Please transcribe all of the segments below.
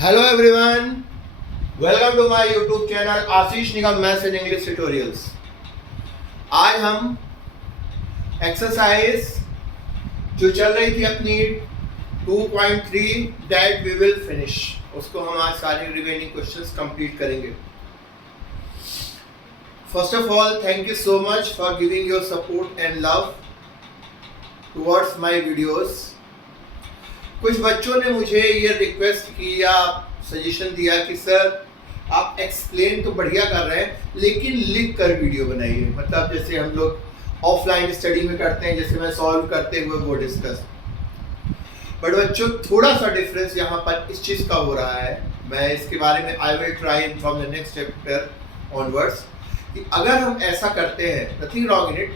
Hello everyone, welcome to my YouTube channel Ashish Nigam maths and English tutorials. आज हम exercise जो चल रही थी अपनी 2.3 दैट वी विल फिनिश, उसको हम आज सारे रिमेनिंग क्वेश्चंस कंप्लीट करेंगे। First of all, thank you so much for giving your support and love towards my videos. कुछ बच्चों ने मुझे ये रिक्वेस्ट की या सजेशन दिया कि सर आप एक्सप्लेन तो बढ़िया कर रहे हैं लेकिन लिख कर वीडियो बनाइए, मतलब जैसे हम लोग ऑफलाइन स्टडी में करते हैं, जैसे मैं सॉल्व करते हुए वो डिस्कस। बट बच्चों, थोड़ा सा डिफरेंस यहाँ पर इस चीज़ का हो रहा है। मैं इसके बारे में आई will try from the next chapter onwards कि अगर हम ऐसा करते हैं, nothing wrong in it,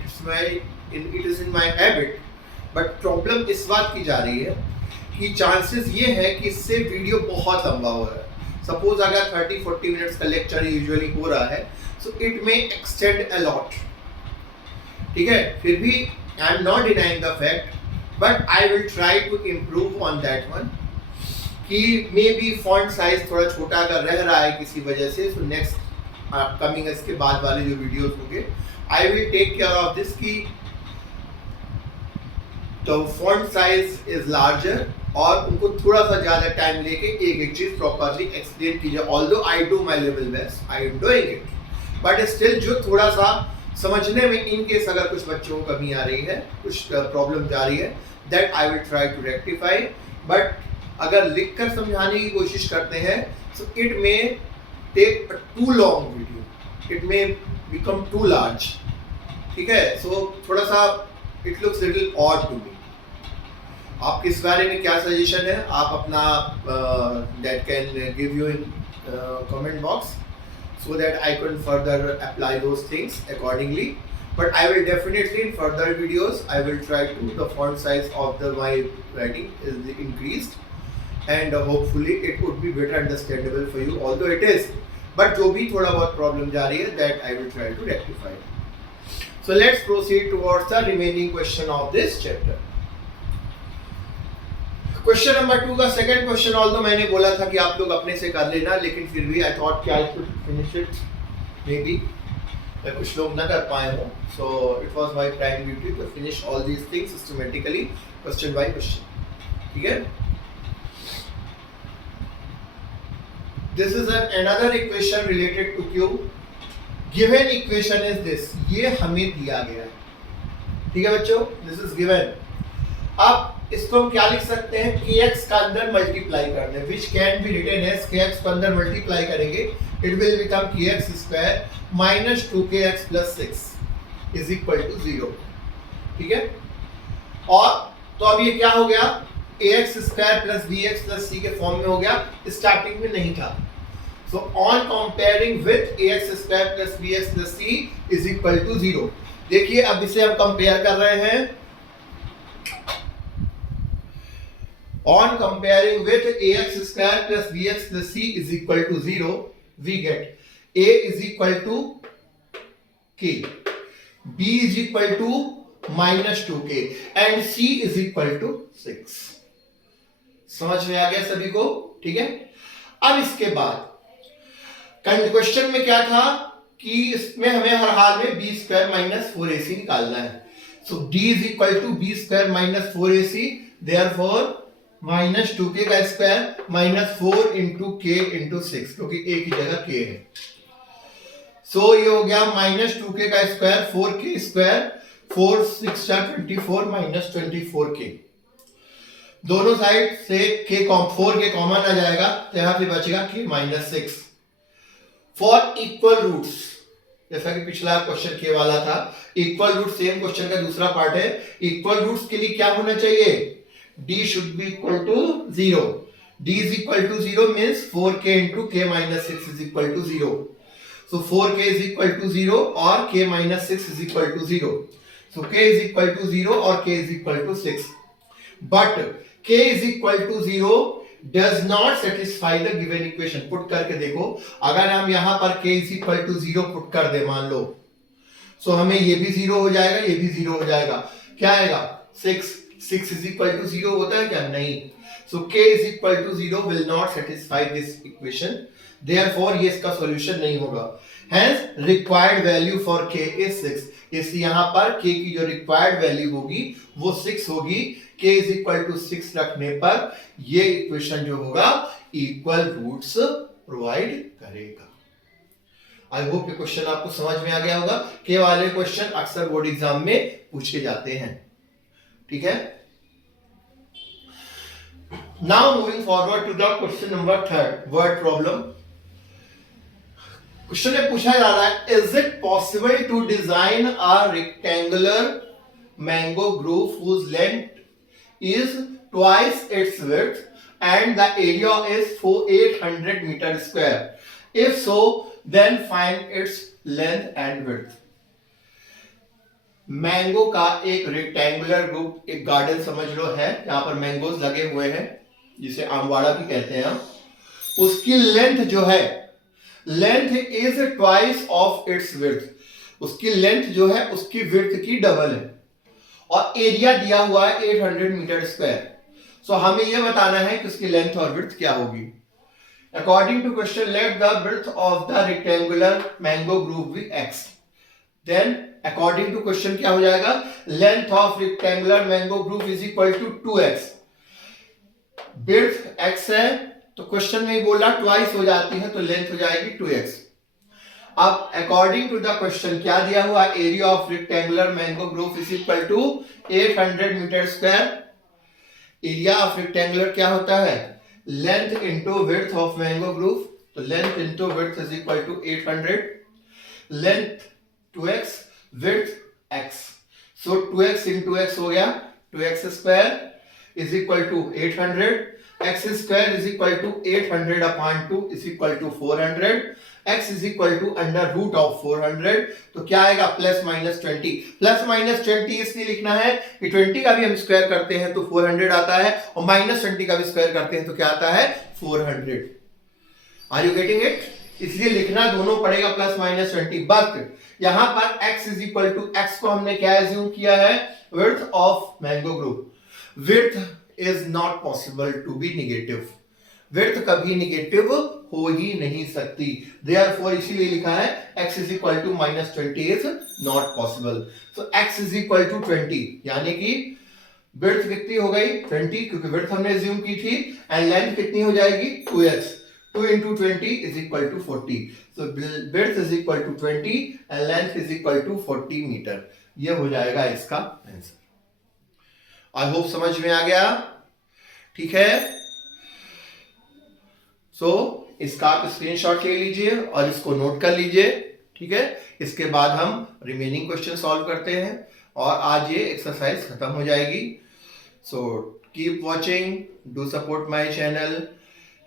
it is in my habit, but problem इस बात की जा रही है कि चांसेस ये है कि इससे वीडियो बहुत लंबा हो रहा है। सपोज अगर 30-40 मिनट्स का लेक्चर यूजुअली हो रहा है, so it may extend a lot. ठीक है, फिर भी I am not denying the fact, but I will try to improve on that one कि मे बी फॉन्ट साइज थोड़ा छोटा अगर रह रहा है किसी वजह से, सो नेक्स्ट अपकमिंग इसके बाद वाले जो वीडियोस होंगे I will take care of this की तो फॉन्ट साइज इज लार्जर और उनको थोड़ा सा ज़्यादा टाइम लेके एक एक चीज़ प्रॉपरली एक्सप्लेन कीजिए। Although I do my level best, I am doing it, but still जो थोड़ा सा समझने में इन केस अगर कुछ बच्चों को कमी आ रही है, कुछ प्रॉब्लम आ रही है, that I will try to rectify. But अगर लिख कर समझाने की कोशिश करते हैं, so it may take too long video, it may become too large. ठीक है, सो थोड़ा सा it looks little odd to me. आपके इस बारे में क्या सजेशन है, आप अपना that can give you in comment box so that I can further apply those things accordingly. But I will definitely in further videos I will try to the font size of my writing is increased and hopefully it would be better understandable for you, although it is, but जो भी थोड़ा बहुत problem जा रही है that I will try to rectify. So let's proceed towards the remaining question of this chapter. Question number 2 का second question, although मैंने बोला था कि आप लोग अपने से कर लेना, लेकिन फिर भी आई थॉट कि I should finish it, maybe कुछ लोग ना कर पाए हो, so it was my prime duty to finish all these things systematically, question by question. ठीक है, this is another equation related to Q. Given equation is this, ये हमें दिया गया है। ठीक है बच्चों, दिस इज गिवन। अब इसको हम क्या लिख सकते हैं, kx का अंदर मल्टीप्लाई करने, which can be written as kx को अंदर मल्टीप्लाई करेंगे, it will become kx square minus 2kx plus 6 is equal to 0। ठीक है, और तो अब ये क्या हो गया, ax square plus bx plus c के फॉर्म में हो गया, स्टार्टिंग में नहीं था। So on comparing with ax square plus bx plus c is equal to 0। देखिए अब इसे हम कंपेयर कर रहे हैं, on comparing with ax square plus bx plus c is equal to 0, we get a is equal to k, b is equal to minus 2k and c is equal to 6। समझ में आ गया सभी को? ठीक है, अब इसके बाद क्वेश्चन में क्या था कि इसमें हमें हर हाल में b स्क्वायर माइनस 4ac निकालना है। सो d is equal to b square minus 4ac, therefore minus 2k का स्क्वायर माइनस 4 इंटू के इंटू 6, क्योंकि a की जगह k है। सो ये हो गया माइनस 2k का square 4k square, 4 6 24 minus 24k। दोनों साइड से k 4k कॉमन आ जाएगा, तो यहां पे बचेगा k minus 6। For equal roots, जैसा कि पिछला क्वेश्चन के वाला था, इक्वल रूट सेम क्वेश्चन का दूसरा पार्ट है। इक्वल रूट्स के लिए क्या होना चाहिए, d should be equal to 0. d is equal to 0 means 4k into k minus 6 is equal to 0. So 4k is equal to 0 or k minus 6 is equal to 0. So k is equal to 0 or k is equal to 6. But k is equal to 0 does not satisfy the given equation. Put करके देखो, अगर हम यहाँ पर k is equal to 0 put कर दे मान लो, so हमें ये भी 0 हो जाएगा, ये भी 0 हो जाएगा, क्या आएगा 6 इज इक्वल टू 0 होता है क्या, नहीं। So k is equal to 0 will not satisfy this equation. Therefore ये इसका solution नहीं होगा. Hence required value for k is 6. इसलिए यहाँ पर k की जो required value होगी वो 6 होगी. k is equal to 6 रखने पर ये equation जो होगा equal roots provide करेगा. आई होप ये क्वेश्चन आपको समझ में आ गया होगा. के वाले क्वेश्चन अक्सर बोर्ड एग्जाम में पूछे जाते हैं. ठीक है. Now moving forward to the question number 3, word problem. Question में पूछा जा रहा है, is it possible to design a rectangular mango grove whose length is twice its width and the area is 800 meter square? If so, then find its length and width. Mango का एक rectangular group, एक garden समझ लो है, यहाँ पर mangoes लगे हुए हैं जिसे आमवाड़ा भी कहते हैं हम. उसकी लेंथ जो है, length is twice of its width. उसकी लेंथ जो है उसकी विड्थ की डबल है और एरिया दिया हुआ है 800 मीटर स्क्वायर. सो हमें यह बताना है कि उसकी लेंथ और विड्थ क्या होगी. According to question, let the width of the rectangular mango group be x. Then, according to question क्या हो जाएगा? Length of rectangular mango group is equal to 2x. Width x है, तो question में बोला twice हो जाती है, तो length हो जाएगी 2x. अब according to the question क्या दिया हुआ? Area of rectangular mango group is equal to 800 meter square. Area of rectangular क्या होता है? Length into width of mango groove. So length into width is equal to 800. Length 2x, width x. So 2x into x हो गया 2x square is equal to 800. X square is equal to 800 upon 2 is equal to 400. X is equal to under root of 400. तो क्या आएगा? Plus minus 20. Plus minus 20 इसलिए लिखना है कि 20 का भी हम स्क्वायर करते हैं तो 400 आता है और माइनस 20 का भी स्क्वायर करते हैं तो क्या आता है? 400. Are you getting it? इसलिए लिखना दोनों पड़ेगा प्लस माइनस 20. बट यहां पर x is equal to x को हमने क्या एज्यूम किया है? Width of mango group. Width is not possible to be negative. Width कभी नेगेटिव हो ही नहीं सकती. Therefore इसीलिए लिखा है x is equal to minus 20 is not possible. So x is equal to 20, यानी कि विड्थ कितनी हो गई? 20, क्योंकि विड्थ हमने assume की थी, एंड लेंथ कितनी हो जाएगी? 2x. 2 into 20 is equal to 40. So width is equal to 20 and length is equal to 40 metre. ये हो जाएगा इसका आंसर. आई होप समझ में आ गया. ठीक है. सो इसका आप स्क्रीनशॉट ले लीजिए और इसको नोट कर लीजिए. ठीक है. इसके बाद हम रिमेनिंग क्वेश्चन सॉल्व करते हैं और आज ये एक्सरसाइज खत्म हो जाएगी. So keep watching, do support my channel,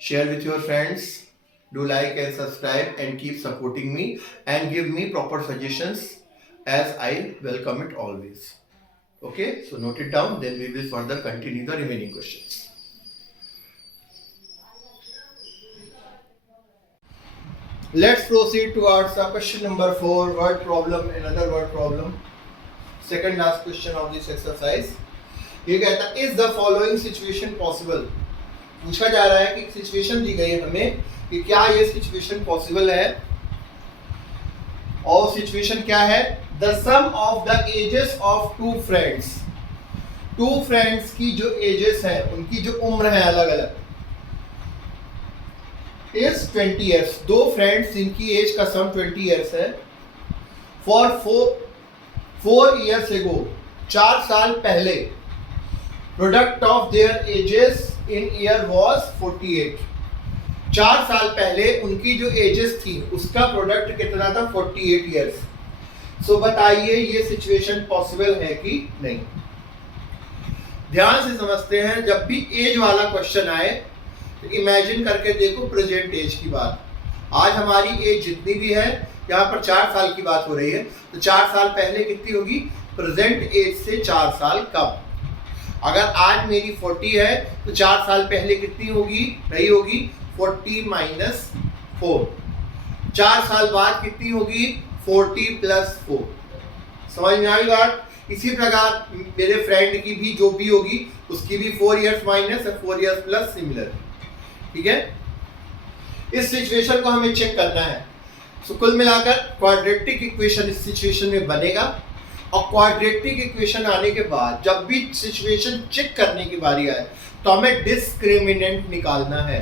share with your friends, do like and subscribe and keep supporting me and give me proper suggestions as I welcome it always. Okay, so note it down, then we will further continue the remaining questions. Let's proceed towards the question number 4, word problem, another word problem. Second last question of this exercise. ये कहता है is the following situation possible. पूछा जा रहा है कि situation दी गई है हमें कि क्या ये सिचुएशन पॉसिबल है. और सिचुएशन क्या है? The sum of the ages of two friends. Two friends की जो एजेस है, उनकी जो उम्र है अलग अलग, is 20 years. दो फ्रेंड्स जिनकी एज का सम 20 years है. For 4 years ago, 4 साल पहले, product of their edges in year was 48. 4 साल पहले उनकी जो एजेस थी उसका प्रोडक्ट कितना था? 48 years. सो बताइए ये सिचुएशन पॉसिबल है कि नहीं. ध्यान से समझते हैं. जब भी एज वाला क्वेश्चन आए तो इमेजिन करके देखो प्रेजेंट एज की बात. आज हमारी एज जितनी भी है, यहाँ पर 4 साल की बात हो रही है, तो 4 साल पहले कितनी होगी? प्रेजेंट एज से 4 साल कम. अगर आज मेरी 40 है तो 4 साल पहले कितनी होगी? रही होगी 40 माइनस 4. 4 साल बाद कितनी होगी? 40 प्लस 4. समझ में आई बात? इसी प्रकार मेरे फ्रेंड की भी जो भी होगी उसकी भी 4 इयर्स माइनस और 4 इयर्स प्लस सिमिलर, ठीक है। इस सिचुएशन को हमें चेक करना है। सो कुल मिलाकर क्वाड्रेटिक इक्वेशन इस सिचुएशन में बनेगा, और क्वाड्रेटिक इक्वेशन आने के बाद जब भी सिचुएशन चेक करने की बारी आए तो हमें डिस्क्रिमिनेंट निकालना है।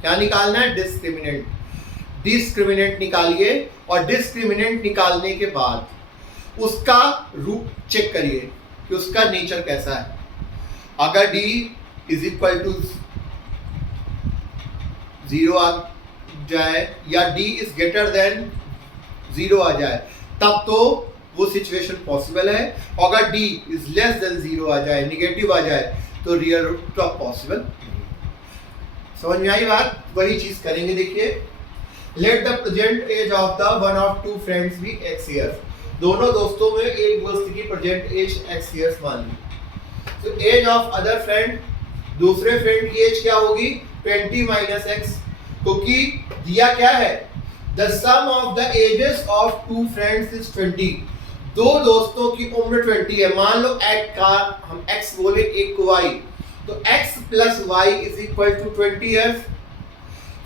क्या निकालना है? डिस्क्रिमिनेंट। डिस्क्रिमिनेंट निकालिए, और डिस्क्रिमिनेंट निकालने के बाद उसका रूट चेक करिए कि उसका नेचर कैसा है। अगर d इज इक्वल टू 0 आ जाए या d इज ग्रेटर देन 0 आ जाए तब तो वो सिचुएशन पॉसिबल है। अगर d इज लेस देन 0 आ जाए, निगेटिव आ जाए, तो रियल रूट तो पॉसिबल। समझ में आई बात? वही चीज करेंगे। देखिए, let the present age of the one of two friends be x years. दोनों दोस्तों में एक दोस्त की प्रेजेंट एज x ईयर्स मान ली। तो एज ऑफ अदर फ्रेंड, दूसरे फ्रेंड की एज क्या होगी? 20 माइनस एक्स, क्योंकि दिया क्या है? The sum of the ages of two friends is 20। दो दोस्तों की उम्र 20 है। मान लो हम x बोले, एक को y, तो x plus y is equal to 20 years.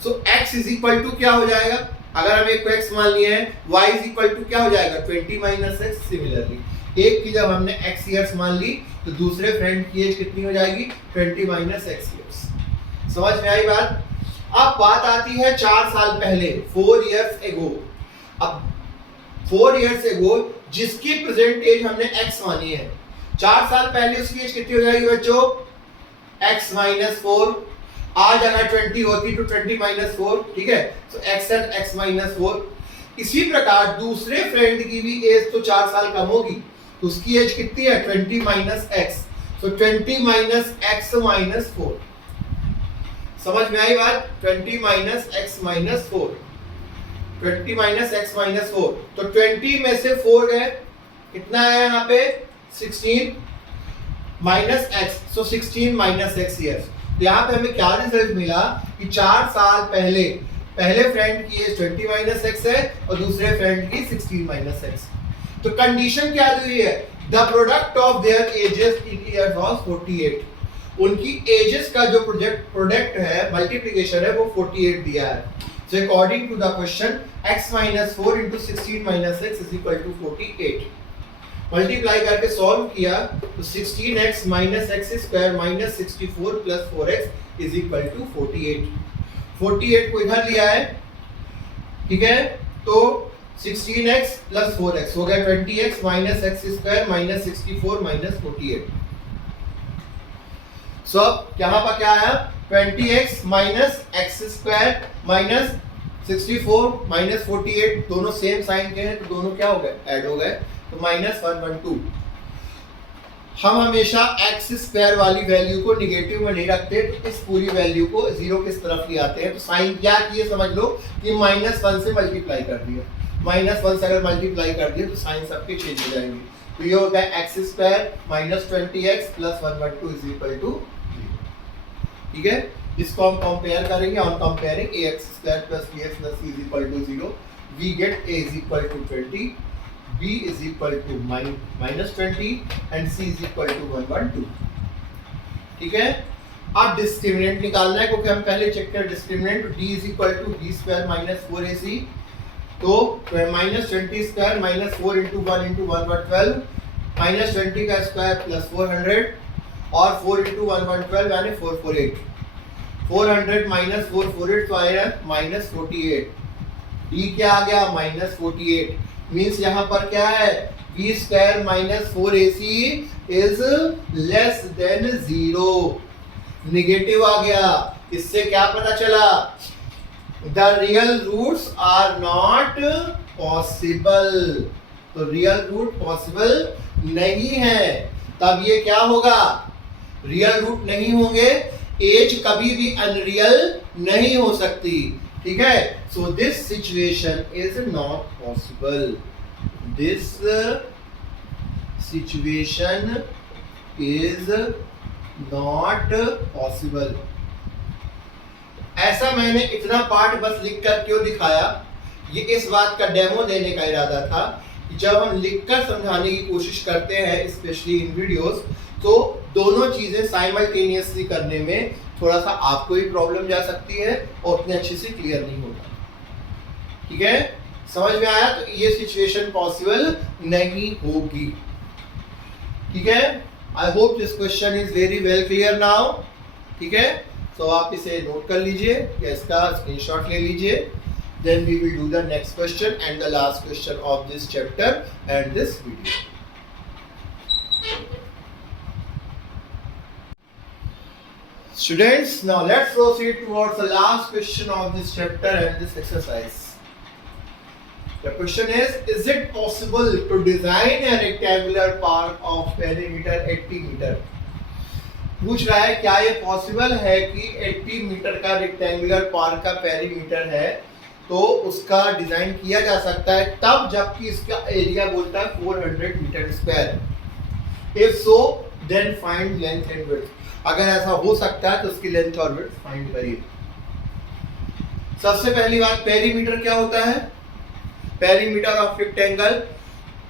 So x is equal to क्या हो जाएगा? अगर हम एक को x मान लिया है, y इज इक्वल टू क्या हो जाएगा? 20 माइनस x। सिमिलरली एक की जब हमने x ईयर्स मान ली तो दूसरे फ्रेंड की एज कितनी हो जाएगी? 20 माइनस x ईयर्स। समझ में आई बात? अब बात आती है 4 साल पहले, 4 इयर्स एगो। अब 4 इयर्स एगो जिसकी प्रेजेंट एज हमने x मानी है, 4 साल पहले उसकी एज कितनी हो जाएगी बच्चों? x minus 4। आज अगर 20 होती तो 20 माइनस 4, ठीक है। तो x एंड x माइनस 4। इसी प्रकार दूसरे फ्रेंड की भी एज तो 4 साल कम होगी, तो उसकी एज कितनी है? 20 माइनस x। तो 20 माइनस x माइनस 4। समझ में आई बात? 20 minus x minus 4, 20 minus x minus 4। तो 20 में से 4 गए, कितना है यहाँ पे? 16 माइनस x, सो 16 माइनस x ईयर्स। तो यहाँ पे हमें क्या रिजल्ट मिला कि 4 साल पहले पहले फ्रेंड की एज 20 माइनस x है और दूसरे फ्रेंड की 16 माइनस x। तो कंडीशन क्या दी है? The product of their edges in year was 48। उनकी एजेस का जो प्रोडक्ट है, मल्टीप्लिकेशन है, वो 48 दिया है। So according to the question x minus 4 into 16 minus x is equal to 48। Multiply करके सॉल्व किया तो 16x minus x square minus 64 plus 4x is equal to 48। 48 को इधर लिया है, ठीक है। तो 16x प्लस 4x हो गया 20x minus x square minus 64 minus 48। सो यहाँ पर क्या आया? 20x minus x square minus 64 minus 48, दोनों सेम साइन के हैं तो दोनों क्या हो गए? ऐड हो गए, तो माइनस 112। हम हमेशा एक्स स्क्वायर वाली वैल्यू को निगेटिव में नहीं रखते, तो इस पूरी वैल्यू को जीरो किस तरफ ले आते हैं। तो साइन क्या किए समझ लो कि -1 से मल्टीप्लाई कर दिया। -1 से अगर मल्टीप्लाई कर दिया तो साइन सबके चेंज हो जाएंगे। तो ये हो गया x square minus 20x plus 112 is equal to 0, ठीक है। इसको हम कंपेयर करेंगे। On comparing ax square plus bx plus c is equal to 0, we get a is equal to 20, b is equal to minus 20 and c is equal to 112, ठीक है। अब discriminant निकालना है, क्योंकि हम पहले चेक कर discriminant d is equal to b square minus 4ac, तो minus 20 square minus 4 into 1 into 112 minus 20 का स्क्वायर प्लस 400 और 4 into 112 यानी 448। 400 माइनस 448 तो आएगा माइनस 48। d क्या आ गया? माइनस 48। मीन्स यहाँ पर क्या है? b square minus 4ac is less than 0, negative आ गया। इससे क्या पता चला? The real roots are not possible. तो रियल रूट पॉसिबल नहीं है, तब ये क्या होगा? रियल रूट नहीं होंगे, एज कभी भी अनरियल नहीं हो सकती, ठीक है। So this situation is not possible, this situation is not possible. ऐसा मैंने इतना पार्ट बस लिख कर क्यों दिखाया? ये इस बात का डेमो देने का इरादा था जब हम लिखकर समझाने की कोशिश करते हैं स्पेशली इन वीडियोस, तो दोनों चीजें साइमल्टेनियसली करने में थोड़ा सा आपको भी प्रॉब्लम जा सकती है और उतने अच्छे से क्लियर नहीं होता। ठीक है, समझ में आया? तो ये सिचुएशन पॉसिबल नहीं होगी। ठीक है, I hope this question is very well clear now. ठीक है, तो आप इसे नोट कर लीजिए या इसका स्क्रीनशॉट ले लीजिए। Then we will do the next question and the last question of this chapter and this video. Students, now let's proceed towards the last question of this chapter and this exercise. The question is it possible to design a rectangular park of perimeter 80 meter? पूछ रहा है क्या ये possible है कि 80 metre का rectangular park का perimeter है तो उसका डिजाइन किया जा सकता है, तब जबकि इसका एरिया बोलता है 400 metre square. If so then find length and width. अगर ऐसा हो सकता है तो उसकी लेंथ और विड्थ फाइंड करिए। सबसे पहली बात, पेरीमीटर क्या होता है? Perimeter of rectangle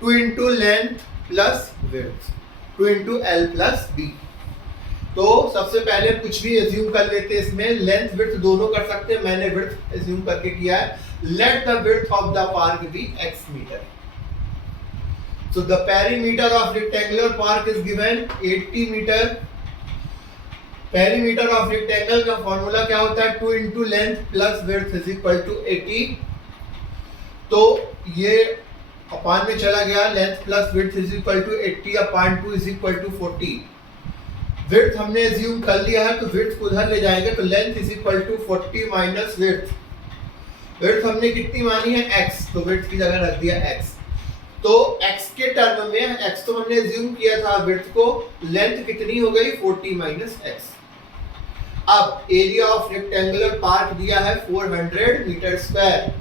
2 into length plus width, 2 into L plus B। तो सबसे पहले कुछ भी एज्यूम कर लेते हैं, इसमें लेंथ विड्थ दोनों कर सकते हैं। मैंने विड्थ एज्यूम करके किया है। Let the width of the park be x metre. So the perimeter of rectangular park is given 80 metre. Perimeter of rectangle का फॉर्मूला क्या होता है? 2 into length plus width is equal to 80। तो ये upon में चला गया, length plus width is equal to 80 upon 2 is equal to 40। Width हमने एज्यूम कर लिया है तो विड्थ को उधर ले जाएंगे, तो length is equal to 40 minus width. Width हमने कितनी मानी है? x, तो विड्थ की जगह रख दिया x। तो x के टर्म में, x तो हमने एज्यूम किया था, विड्थ को लेंथ कितनी हो गई? 40 माइनस x। अब एरिया ऑफ रेक्टेंगुलर पार्क दिया है 400 metre square.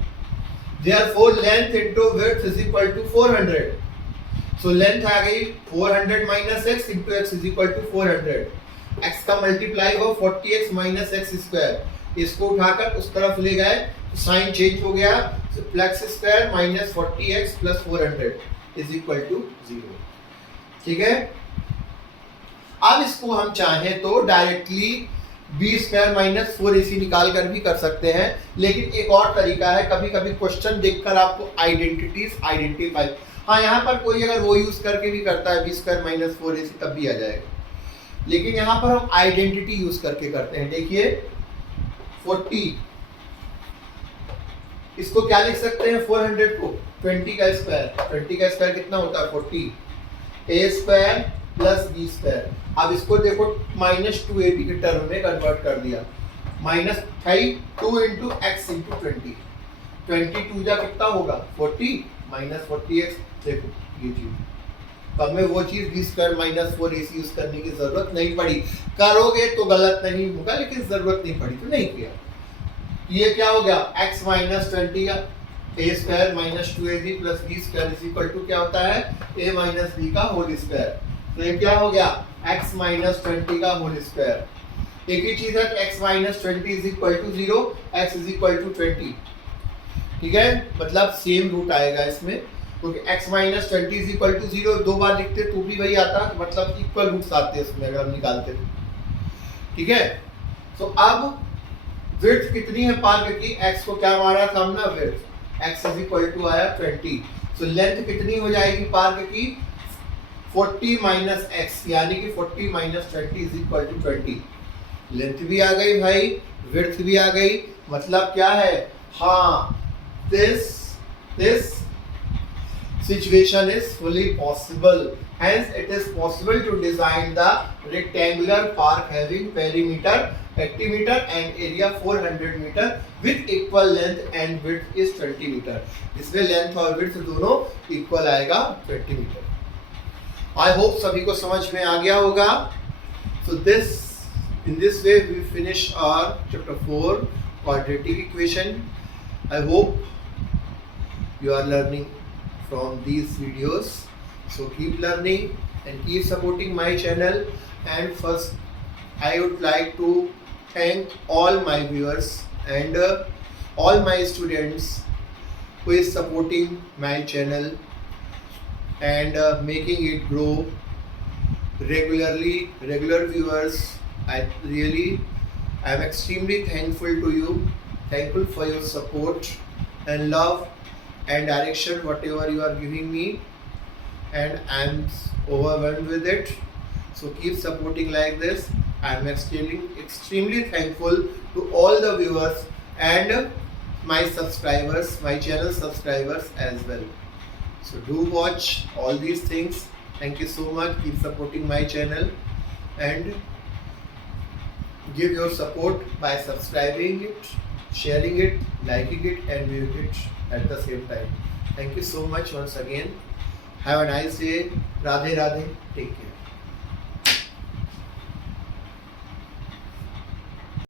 Therefore length into width is equal to 400। So length आ गई 400 minus x into x is equal to 400। x का मल्टीप्लाई हो 40x माइनस एक्स स्क्वायर। इसको उठाकर उस तरफ ले गए तो साइन चेंज हो गया, तो plus square minus 40x plus 400 is equal to 0। ठीक है, अब इसको हम चाहें तो directly b square minus 4ac निकाल कर भी कर सकते हैं, लेकिन एक और तरीका है। कभी कभी क्वेश्चन देखकर आपको आइडेंटिटीज आइडेंटिफाई, हाँ यहाँ पर कोई अगर वो यूज करके भी करता है b स्क्वायर माइनस 4ac तब भी आ जाएगा, लेकिन यहाँ पर हम आइडेंटिटी यूज करके करते हैं। देखिए 40, इसको क्या लिख सकते हैं? 400 को 20 का स्क्वायर, 20 का स्क्वायर कितना होता है? 40। a square plus b square. अब इसको देखो माइनस 2ab के टर्म में कन्वर्ट कर दिया, माइनस 2 इंटू एक्स इंटू 20। 22 जा कितना होगा? 40 माइनस 40x। देखो ये चीज, अब में वो चीज b square minus 4ac use करने की जरूरत नहीं पड़ी। करोगे तो गलत नहीं होगा, लेकिन जरूरत नहीं पड़ी तो नहीं किया। ये क्या हो गया? x माइनस 20 का a square minus 2ab plus b square is equal to क्या होता है? a माइनस b का होल स्क्वायर। तो ये क्या हो गया? x माइनस 20 का होल स्क्वायर। एक ही चीज है, x minus 20 is equal to 0, x is equal to 20। ठीक है, मतलब सेम रूट आएगा इसमें, क्योंकि x minus 20 is equal to 0 दो बार लिखते तो भी वही आता, मतलब इक्वल रूट्स आते हैं उसमें अगर हम निकालते तो। ठीक है, तो अब विड्थ कितनी है पार्क की? x को क्या मारा था हमने? Width. x is equal to आया 20। सो लेंथ कितनी हो जाएगी पार्क की? 40 माइनस x, यानी कि 40 minus 20 is equal to 20। Length भी आ गई भाई, विड्थ भी आ गई, मतलब क्या है? हाँ, this situation is fully possible. Hence, it is possible to design the rectangular park having perimeter 80 meter and area 400 meter with equal length and width is 20 meter. इसमें length और width दोनों equal आएगा 20 meter. I hope सभी को समझ में आ गया होगा. So in this way we finish our chapter 4 quadratic equation. I hope you are learning from these videos, so keep learning and keep supporting my channel. And first I would like to thank all my viewers and all my students who is supporting my channel and making it grow regular viewers. I'm extremely thankful to you, thankful for your support and love and direction whatever you are giving me, and I'm overwhelmed with it. So keep supporting like this. I'm extremely thankful to all the viewers and my subscribers, my channel subscribers as well. So do watch all these things. Thank you so much. Keep supporting my channel and give your support by subscribing it, sharing it, liking it, and viewing it at the same time. Thank you so much once again. Have a nice day. Radhe Radhe. Take care.